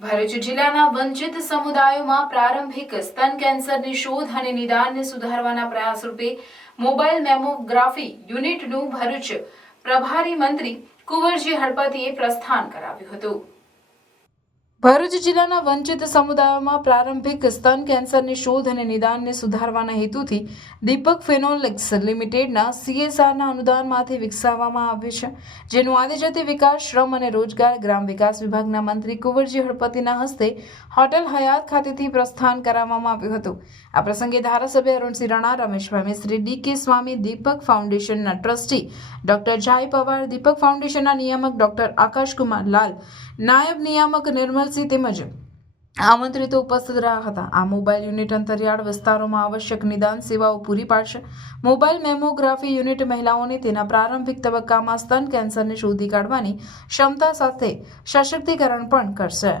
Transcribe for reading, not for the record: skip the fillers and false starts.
ભરૂચ જિલ્લાના વંચિત સમુદાયોમાં પ્રારંભિક સ્તન કેન્સરની શોધ અને નિદાનને સુધારવાના પ્રયાસરૂપે મોબાઈલ મેમોગ્રાફી યુનિટનું ભરૂચ પ્રભારી મંત્રી કુંવરજી હળપતિએ પ્રસ્થાન કરાવ્યું હતું। ભરૂચ જિલ્લાના વંચિત સમુદાયોમાં પ્રારંભિક સ્તન કેન્સરની શોધ અને નિદાનને સુધારવાના હેતુથી દીપક ફિનોલેક્સ લિમિટેડના CSRના અનુદાનમાંથી વિકસાવવામાં આવ્યું છે, જેનું આદિજાતિ વિકાસ, શ્રમ અને રોજગાર ગ્રામ વિકાસ વિભાગના મંત્રી કુંવરજી હળપતિના હસ્તે હોટેલ હયાત ખાતેથી પ્રસ્થાન કરાવવામાં આવ્યું હતું। આ પ્રસંગે ધારાસભ્ય અરુણસિંહ રાણા, રમેશભાઈ મિસ્ત્રી, DK સ્વામી, દીપક ફાઉન્ડેશનના ટ્રસ્ટી ડોક્ટર જય પવાર, દીપક ફાઉન્ડેશનના નિયામક ડોક્ટર આકાશકુમાર લાલ, નાયબ નિયામક નિર્મલસિંહ તેમજ આમંત્રિતો ઉપસ્થિત રહ્યા હતા। આ મોબાઈલ યુનિટ અંતરિયાળ વિસ્તારોમાં આવશ્યક નિદાન સેવાઓ પૂરી પાડશે। મોબાઈલ મેમોગ્રાફી યુનિટ મહિલાઓને તેના પ્રારંભિક તબક્કામાં સ્તન કેન્સરને શોધી કાઢવાની ક્ષમતા સાથે સશક્તિકરણ પણ કરશે।